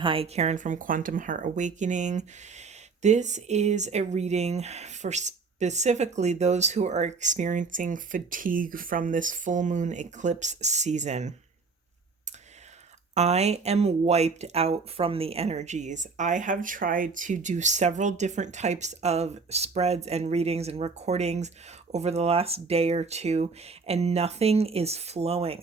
Hi, Karen from Quantum Heart Awakening. This is a reading for specifically those who are experiencing fatigue from this full moon eclipse season. I am wiped out from the energies. I have tried to do several different types of spreads and readings and recordings over the last day or two, and nothing is flowing.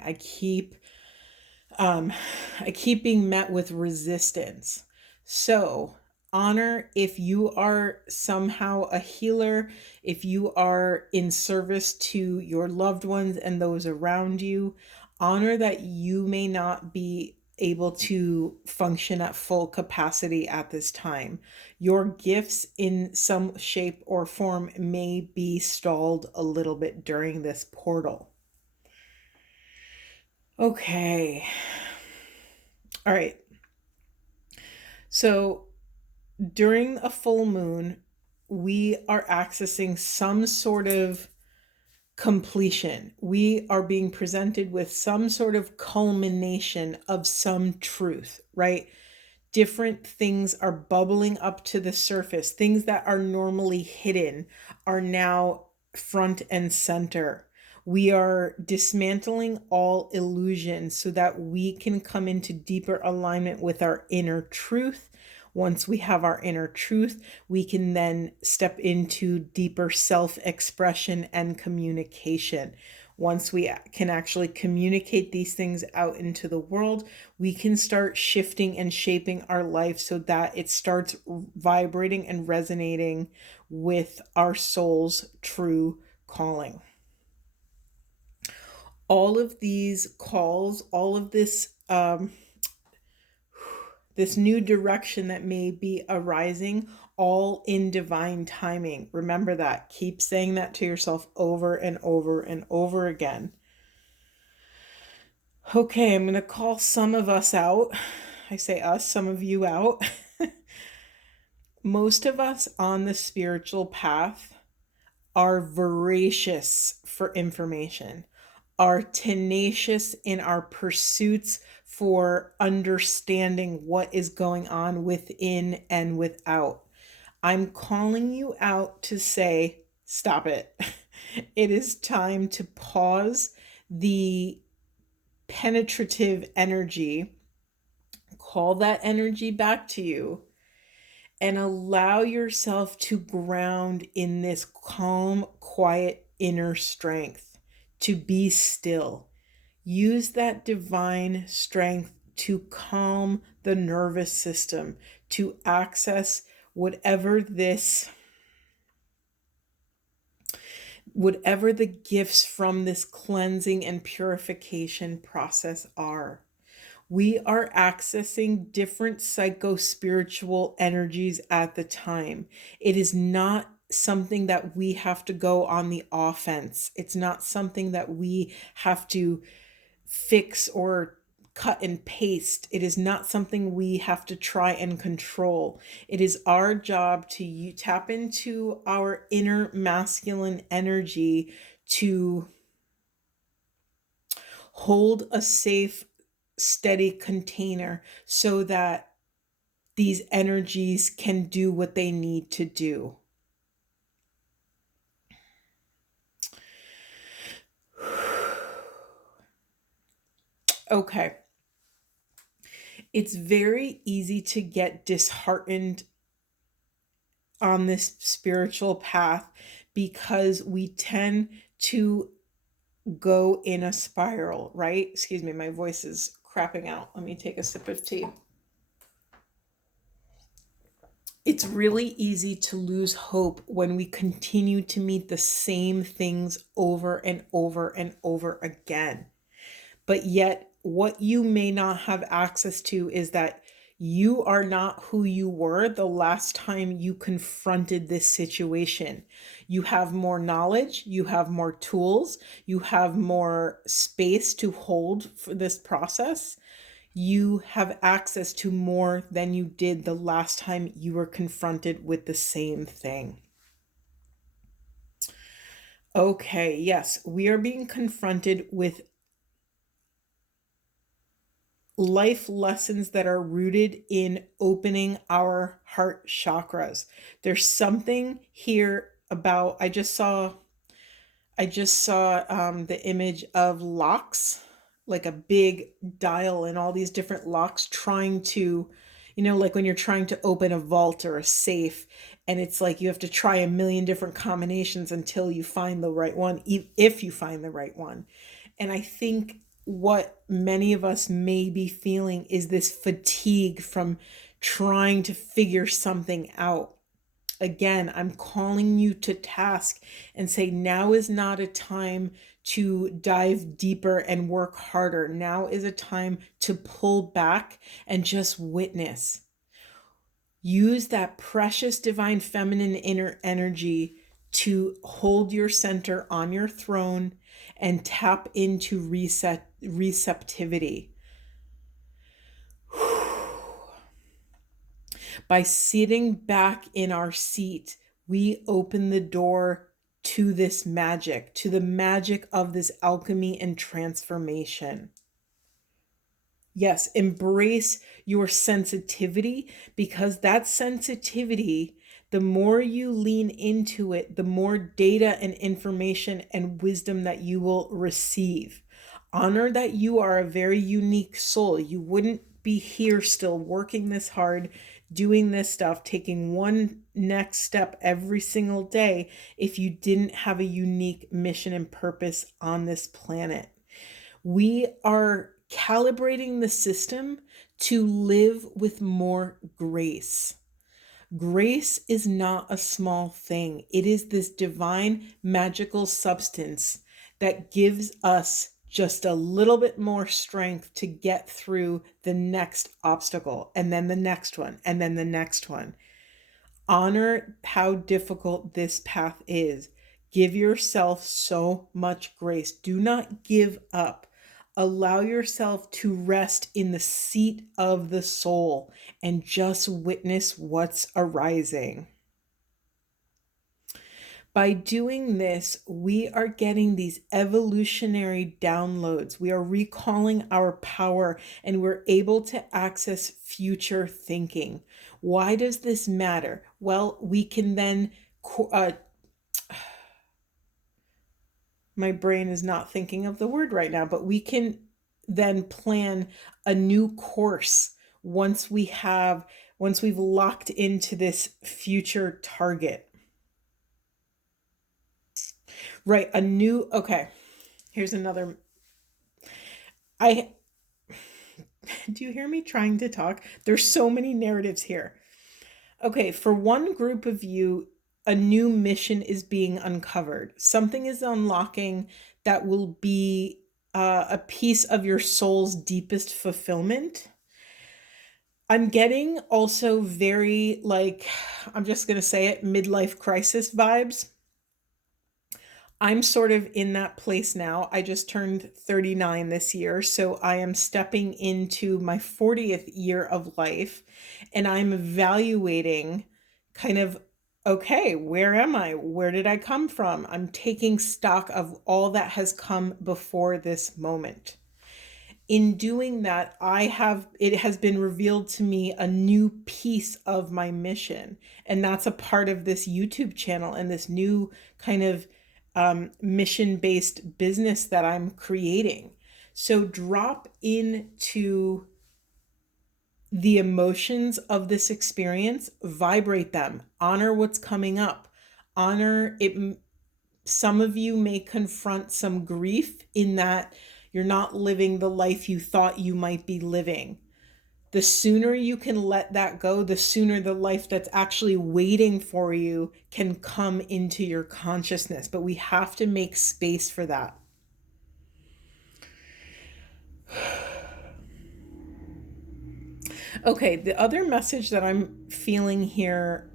Um, I keep being met with resistance. So, honor if you are somehow a healer, if you are in service to your loved ones and those around you, honor that you may not be able to function at full capacity at this time. Your gifts in some shape or form may be stalled a little bit during this portal. Okay. All right. So during a full moon, we are accessing some sort of completion. We are being presented with some sort of culmination of some truth, right? Different things are bubbling up to the surface. Things that are normally hidden are now front and center. We are dismantling all illusions so that we can come into deeper alignment with our inner truth. Once we have our inner truth, we can then step into deeper self expression and communication. Once we can actually communicate these things out into the world, we can start shifting and shaping our life so that it starts vibrating and resonating with our soul's true calling. All of these calls, all of this new direction that may be arising, all in divine timing. Remember that. Keep saying that to yourself over and over and over again. Okay, I'm going to call some of us out. I say us, some of you out. Most of us on the spiritual path are voracious for information, are tenacious in our pursuits for understanding what is going on within and without. I'm calling you out to say, stop it. It is time to pause the penetrative energy, call that energy back to you, and allow yourself to ground in this calm, quiet inner strength, to be still. Use that divine strength to calm the nervous system, to access whatever the gifts from this cleansing and purification process are. We are accessing different psycho-spiritual energies at the time. It is not something that we have to go on the offense. It's not something that we have to fix or cut and paste. It is not something we have to try and control. It is our job to tap into our inner masculine energy to hold a safe, steady container so that these energies can do what they need to do. Okay. It's very easy to get disheartened on this spiritual path because we tend to go in a spiral, right? Excuse me, my voice is crapping out. Let me take a sip of tea. It's really easy to lose hope when we continue to meet the same things over and over and over again. But yet, what you may not have access to is that you are not who you were the last time you confronted this situation. You have more knowledge, you have more tools, you have more space to hold for this process. You have access to more than you did the last time you were confronted with the same thing. Okay, yes, we are being confronted with life lessons that are rooted in opening our heart chakras. There's something here about, I just saw the image of locks, like a big dial and all these different locks trying to, like when you're trying to open a vault or a safe, and it's like you have to try a million different combinations until you find the right one, if you find the right one. And I think what many of us may be feeling is this fatigue from trying to figure something out. Again, I'm calling you to task and say, now is not a time to dive deeper and work harder. Now is a time to pull back and just witness. Use that precious divine feminine inner energy to hold your center on your throne and tap into receptivity. By sitting back in our seat, we open the door to this magic, to the magic of this alchemy and transformation. Yes, embrace your sensitivity, because that sensitivity, the more you lean into it, the more data and information and wisdom that you will receive. Honor that you are a very unique soul. You wouldn't be here still working this hard, doing this stuff, taking one next step every single day if you didn't have a unique mission and purpose on this planet. We are calibrating the system to live with more grace. Grace is not a small thing. It is this divine magical substance that gives us just a little bit more strength to get through the next obstacle, and then the next one, and then the next one. Honor how difficult this path is. Give yourself so much grace. Do not give up. Allow yourself to rest in the seat of the soul and just witness what's arising. By doing this, we are getting these evolutionary downloads. We are recalling our power, and we're able to access future thinking. Why does this matter? Well, we can then, my brain is not thinking of the word right now, but we can then plan a new course once we've locked into this future target. Right, okay, here's another. Do you hear me trying to talk? There's so many narratives here. Okay, for one group of you, a new mission is being uncovered. Something is unlocking that will be a piece of your soul's deepest fulfillment. I'm getting also very, I'm just going to say it, midlife crisis vibes. I'm sort of in that place now. I just turned 39 this year, so I am stepping into my 40th year of life, and I'm evaluating kind of, okay, where am I? Where did I come from? I'm taking stock of all that has come before this moment. In doing that, it has been revealed to me a new piece of my mission, and that's a part of this YouTube channel and this new kind of mission-based business that I'm creating. So drop into the emotions of this experience, vibrate them, honor what's coming up, honor it. Some of you may confront some grief in that you're not living the life you thought you might be living. The sooner you can let that go, the sooner the life that's actually waiting for you can come into your consciousness. But we have to make space for that. Okay, the other message that I'm feeling here,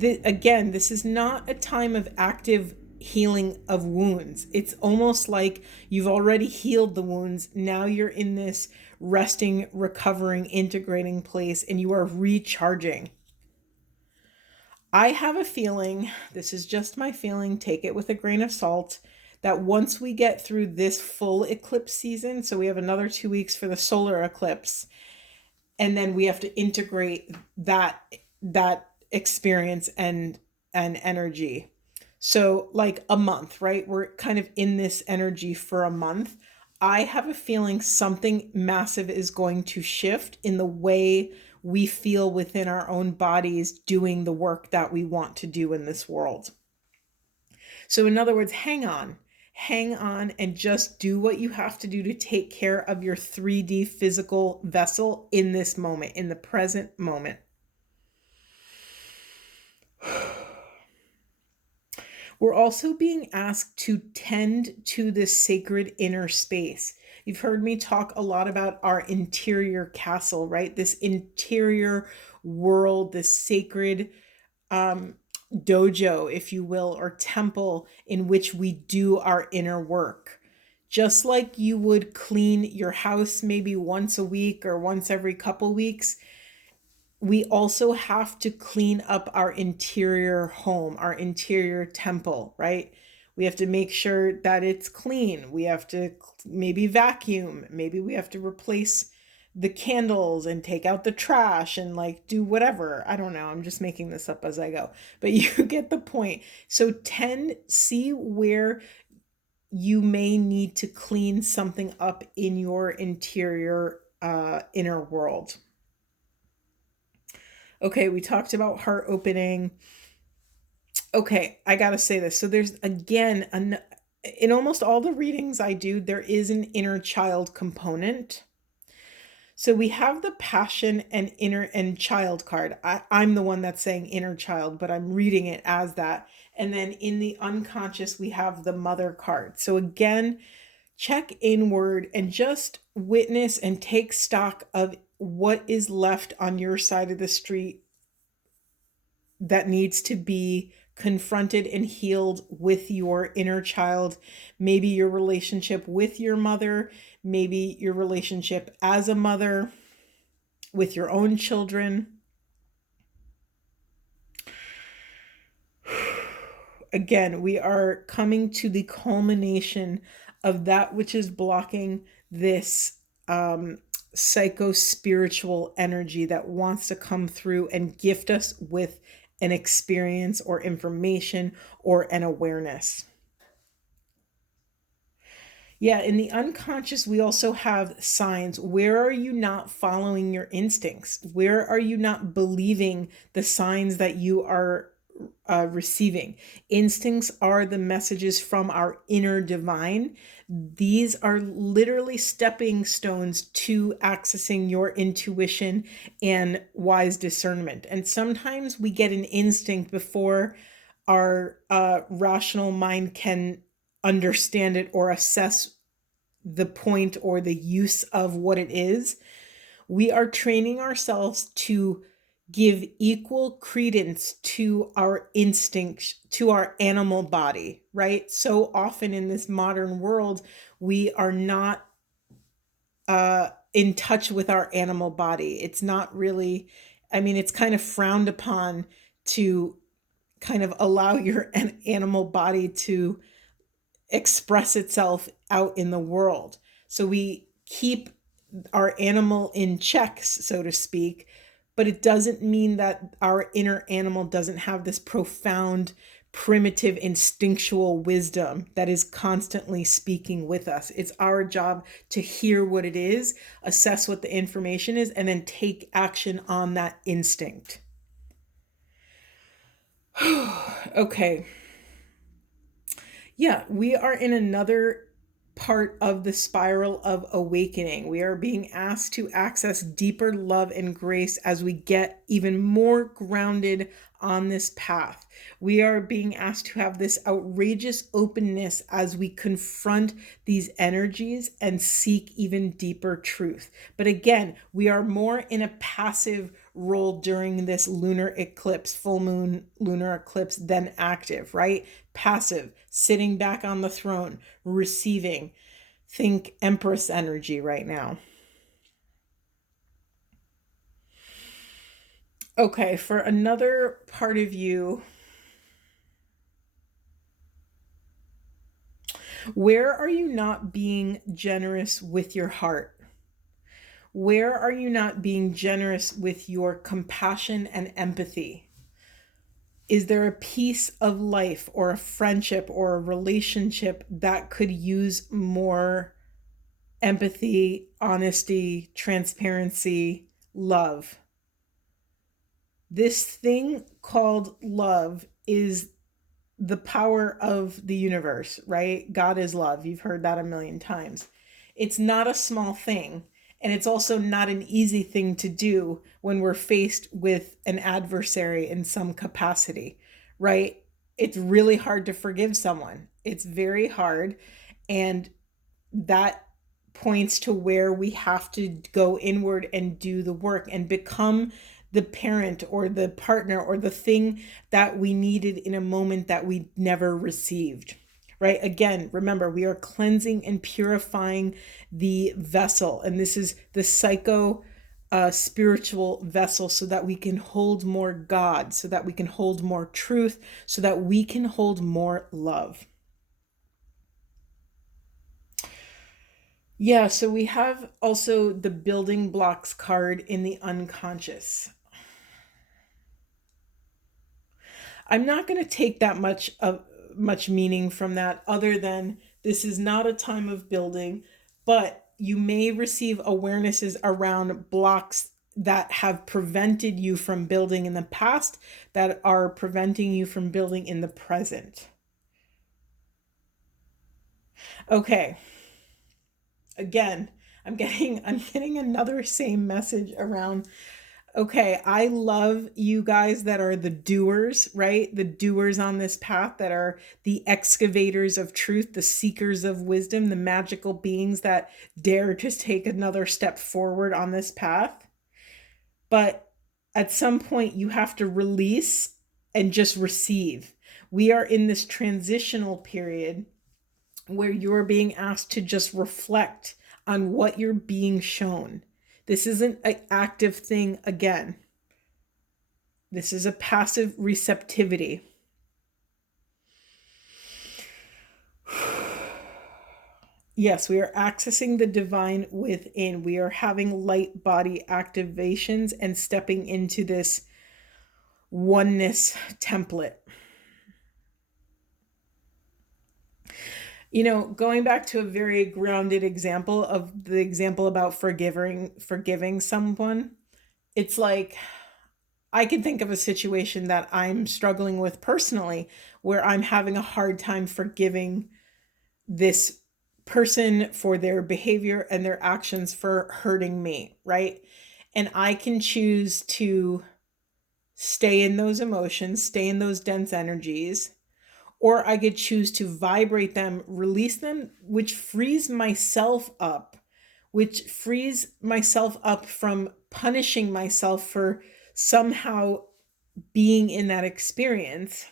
again, this is not a time of active healing of wounds. It's almost like you've already healed the wounds. Now you're in this resting, recovering, integrating place, and you are recharging. I have a feeling, this is just my feeling, take it with a grain of salt, that once we get through this full eclipse season, so we have another 2 weeks for the solar eclipse, and then we have to integrate that experience and energy. So like a month, right? We're kind of in this energy for a month. I have a feeling something massive is going to shift in the way we feel within our own bodies doing the work that we want to do in this world. So, in other words, hang on, and just do what you have to do to take care of your 3D physical vessel in this moment, in the present moment. We're also being asked to tend to this sacred inner space. You've heard me talk a lot about our interior castle, right? This interior world, this sacred dojo, if you will, or temple in which we do our inner work. Just like you would clean your house maybe once a week or once every couple weeks, we also have to clean up our interior home, our interior temple, right? We have to make sure that it's clean. We have to maybe vacuum. Maybe we have to replace the candles and take out the trash and like do whatever. I don't know. I'm just making this up as I go. But you get the point. So see where you may need to clean something up in your interior inner world. Okay, we talked about heart opening. Okay, I gotta say this. So there's again, in almost all the readings I do, there is an inner child component. So we have the passion and inner and child card. I'm the one that's saying inner child, but I'm reading it as that. And then in the unconscious, we have the mother card. So again, check inward and just witness and take stock of what is left on your side of the street that needs to be confronted and healed with your inner child. Maybe your relationship with your mother, maybe your relationship as a mother with your own children. Again, we are coming to the culmination of that which is blocking this psycho-spiritual energy that wants to come through and gift us with an experience or information or an awareness. Yeah, in the unconscious, we also have signs. Where are you not following your instincts? Where are you not believing the signs that you are receiving? Instincts are the messages from our inner divine. These are literally stepping stones to accessing your intuition and wise discernment. And sometimes we get an instinct before our rational mind can understand it or assess the point or the use of what it is. We are training ourselves to give equal credence to our instinct, to our animal body, right? So often in this modern world, we are not in touch with our animal body. It's not really, I mean, it's kind of frowned upon to kind of allow your animal body to express itself out in the world. So we keep our animal in checks, so to speak, but it doesn't mean that our inner animal doesn't have this profound, primitive, instinctual wisdom that is constantly speaking with us. It's our job to hear what it is, assess what the information is, and then take action on that instinct. Okay. Yeah, we are in another part of the spiral of awakening. We are being asked to access deeper love and grace as we get even more grounded on this path. We are being asked to have this outrageous openness as we confront these energies and seek even deeper truth. But again, we are more in a passive role during this lunar eclipse, full moon lunar eclipse, than active, right? Passive, sitting back on the throne, receiving. Think Empress energy right now. Okay, for another part of you, Where are you not being generous with your heart? Where are you not being generous with your compassion and empathy? Is there a piece of life or a friendship or a relationship that could use more empathy, honesty, transparency, love? This thing called love is the power of the universe, right? God is love. You've heard that a million times. It's not a small thing. And it's also not an easy thing to do when we're faced with an adversary in some capacity, right? It's really hard to forgive someone. It's very hard. And that points to where we have to go inward and do the work and become the parent or the partner or the thing that we needed in a moment that we never received. Right? Again, remember, we are cleansing and purifying the vessel. And this is the spiritual vessel so that we can hold more God, so that we can hold more truth, so that we can hold more love. Yeah, so we have also the building blocks card in the unconscious. I'm not going to take that much meaning from that other than this is not a time of building, but you may receive awarenesses around blocks that have prevented you from building in the past, that are preventing you from building in the present. Okay. Again, I'm getting another same message around. Okay, I love you guys that are the doers, right? The doers on this path, that are the excavators of truth, the seekers of wisdom, the magical beings that dare to take another step forward on this path. But at some point, you have to release and just receive. We are in this transitional period where you're being asked to just reflect on what you're being shown. This isn't an active thing again. This is a passive receptivity. Yes, we are accessing the divine within. We are having light body activations and stepping into this oneness template. You know, going back to a very grounded example of the example about forgiving someone, it's like I can think of a situation that I'm struggling with personally where I'm having a hard time forgiving this person for their behavior and their actions for hurting me, right? And I can choose to stay in those emotions, stay in those dense energies, or I could choose to vibrate them, release them, which frees myself up, from punishing myself for somehow being in that experience.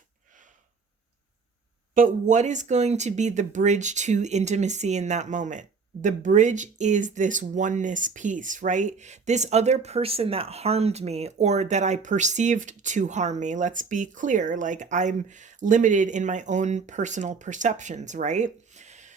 But what is going to be the bridge to intimacy in that moment? The bridge is this oneness piece, right? This other person that harmed me or that I perceived to harm me, let's be clear, like I'm limited in my own personal perceptions, right?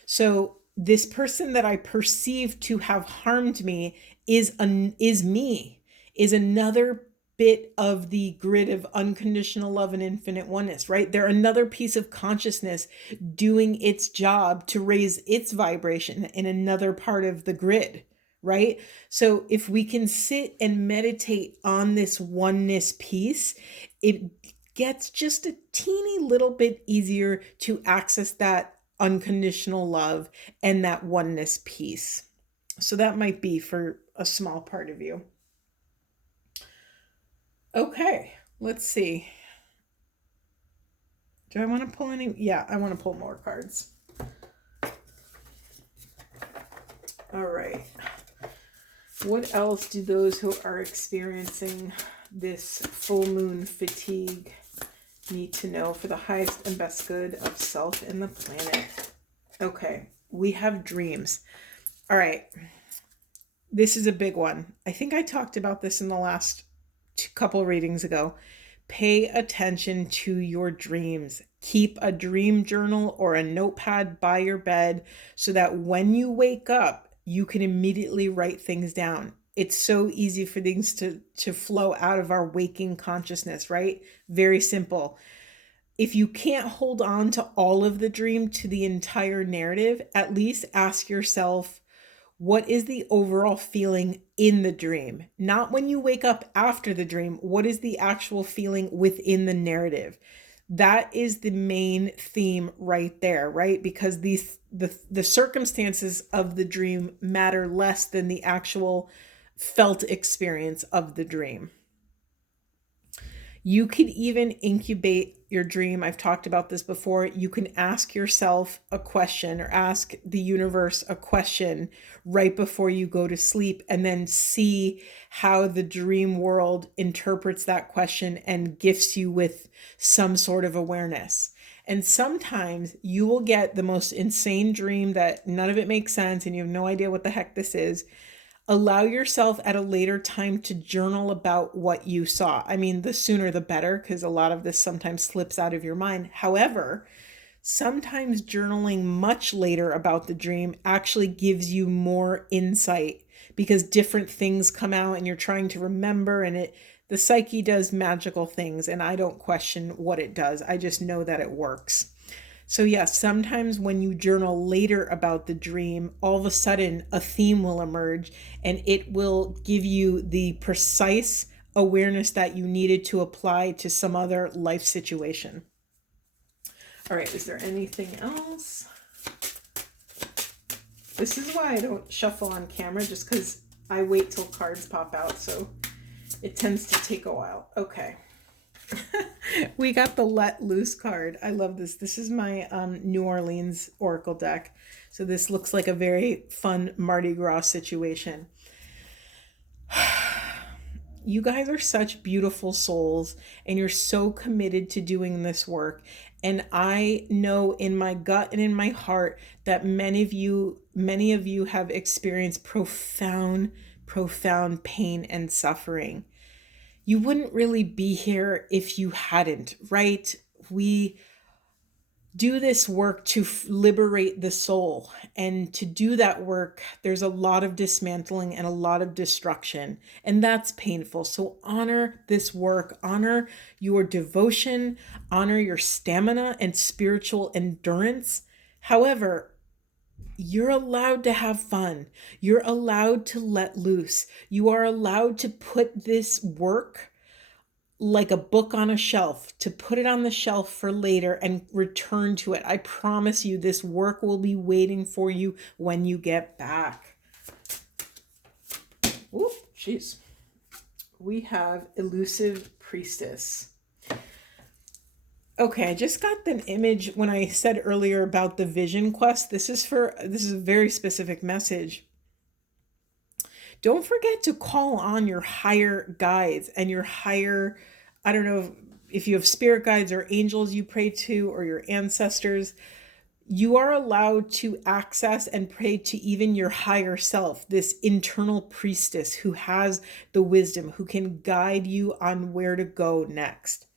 So this person that I perceive to have harmed me is me, is another bit of the grid of unconditional love and infinite oneness, right? They're another piece of consciousness doing its job to raise its vibration in another part of the grid, right? So if we can sit and meditate on this oneness piece, it gets just a teeny little bit easier to access that unconditional love and that oneness piece. So that might be for a small part of you. Okay, let's see. Do I want to pull any? Yeah, I want to pull more cards. All right. What else do those who are experiencing this full moon fatigue need to know for the highest and best good of self and the planet? Okay, we have dreams. All right. This is a big one. I think I talked about this in the last couple readings ago. Pay attention to your dreams. Keep a dream journal or a notepad by your bed so that when you wake up, you can immediately write things down. It's so easy for things to flow out of our waking consciousness, right? Very simple. If you can't hold on to all of the dream, to the entire narrative, at least ask yourself, what is the overall feeling in the dream? Not when you wake up after the dream. What is the actual feeling within the narrative? That is the main theme right there, right? Because the circumstances of the dream matter less than the actual felt experience of the dream. You could even incubate your dream. I've talked about this before. You can ask yourself a question or ask the universe a question right before you go to sleep, and then see how the dream world interprets that question and gifts you with some sort of awareness. And sometimes you will get the most insane dream that none of it makes sense and you have no idea what the heck this is. Allow yourself at a later time to journal about what you saw. I mean, the sooner the better, because a lot of this sometimes slips out of your mind. However, sometimes journaling much later about the dream actually gives you more insight, because different things come out and you're trying to remember, and the psyche does magical things, and I don't question what it does. I just know that it works. So yes, sometimes when you journal later about the dream, all of a sudden a theme will emerge and it will give you the precise awareness that you needed to apply to some other life situation. All right, is there anything else? This is why I don't shuffle on camera, just because I wait till cards pop out, so it tends to take a while. Okay. We got the Let Loose card. I love this. This is my New Orleans Oracle deck. So this looks like a very fun Mardi Gras situation. You guys are such beautiful souls, and you're so committed to doing this work. And I know in my gut and in my heart that many of you have experienced profound pain and suffering. You wouldn't really be here if you hadn't, right? We do this work to liberate the soul. And to do that work, there's a lot of dismantling and a lot of destruction. And that's painful. So honor this work, honor your devotion, honor your stamina and spiritual endurance. However, you're allowed to have fun. You're allowed to let loose. You are allowed to put this work like a book on a shelf, to put it on the shelf for later and return to it. I promise you, this work will be waiting for you when you get back. Ooh, jeez. We have Elusive Priestess. Okay, I just got the image when I said earlier about the vision quest. This is a very specific message. Don't forget to call on your higher guides and your higher, I don't know if you have spirit guides or angels you pray to, or your ancestors. You are allowed to access and pray to even your higher self, this internal priestess who has the wisdom, who can guide you on where to go next.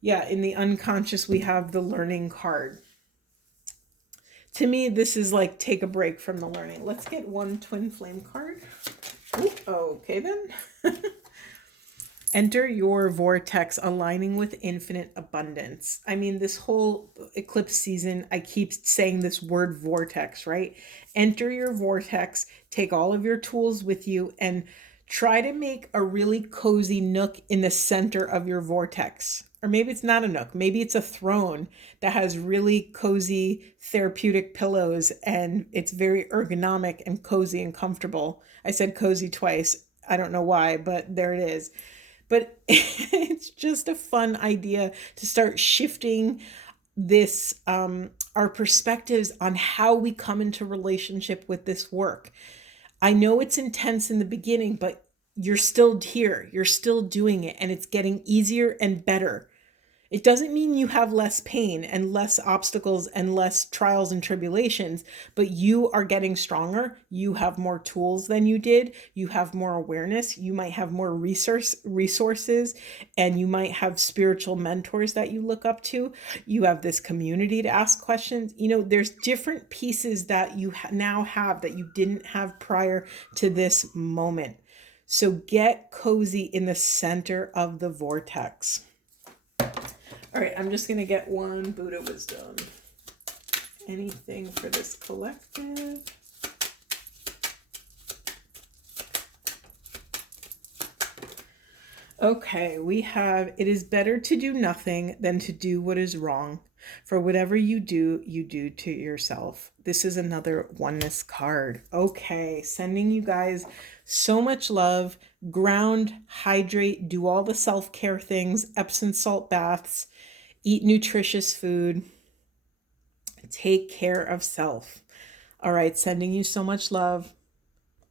Yeah, in the unconscious, we have the learning card. To me, this is like take a break from the learning. Let's get one twin flame card. Ooh, okay then. Enter your vortex, aligning with infinite abundance. I mean, this whole eclipse season, I keep saying this word vortex, right? Enter your vortex, take all of your tools with you, and try to make a really cozy nook in the center of your vortex. Or maybe it's not a nook. Maybe it's a throne that has really cozy therapeutic pillows and it's very ergonomic and cozy and comfortable. I said cozy twice. I don't know why, but there it is. But it's just a fun idea to start shifting this, our perspectives on how we come into relationship with this work. I know it's intense in the beginning, but you're still here. You're still doing it, and it's getting easier and better. It doesn't mean you have less pain and less obstacles and less trials and tribulations, but you are getting stronger. You have more tools than you did. You have more awareness. You might have more resources, and you might have spiritual mentors that you look up to. You have this community to ask questions. You know, there's different pieces that you now have that you didn't have prior to this moment. So get cozy in the center of the vortex. All right, I'm just going to get one Buddha wisdom. Anything for this collective? Okay, we have, it is better to do nothing than to do what is wrong. For whatever you do to yourself. This is another oneness card. Okay, sending you guys so much love. Ground, hydrate, do all the self-care things, Epsom salt baths, eat nutritious food, take care of self. All right, sending you so much love.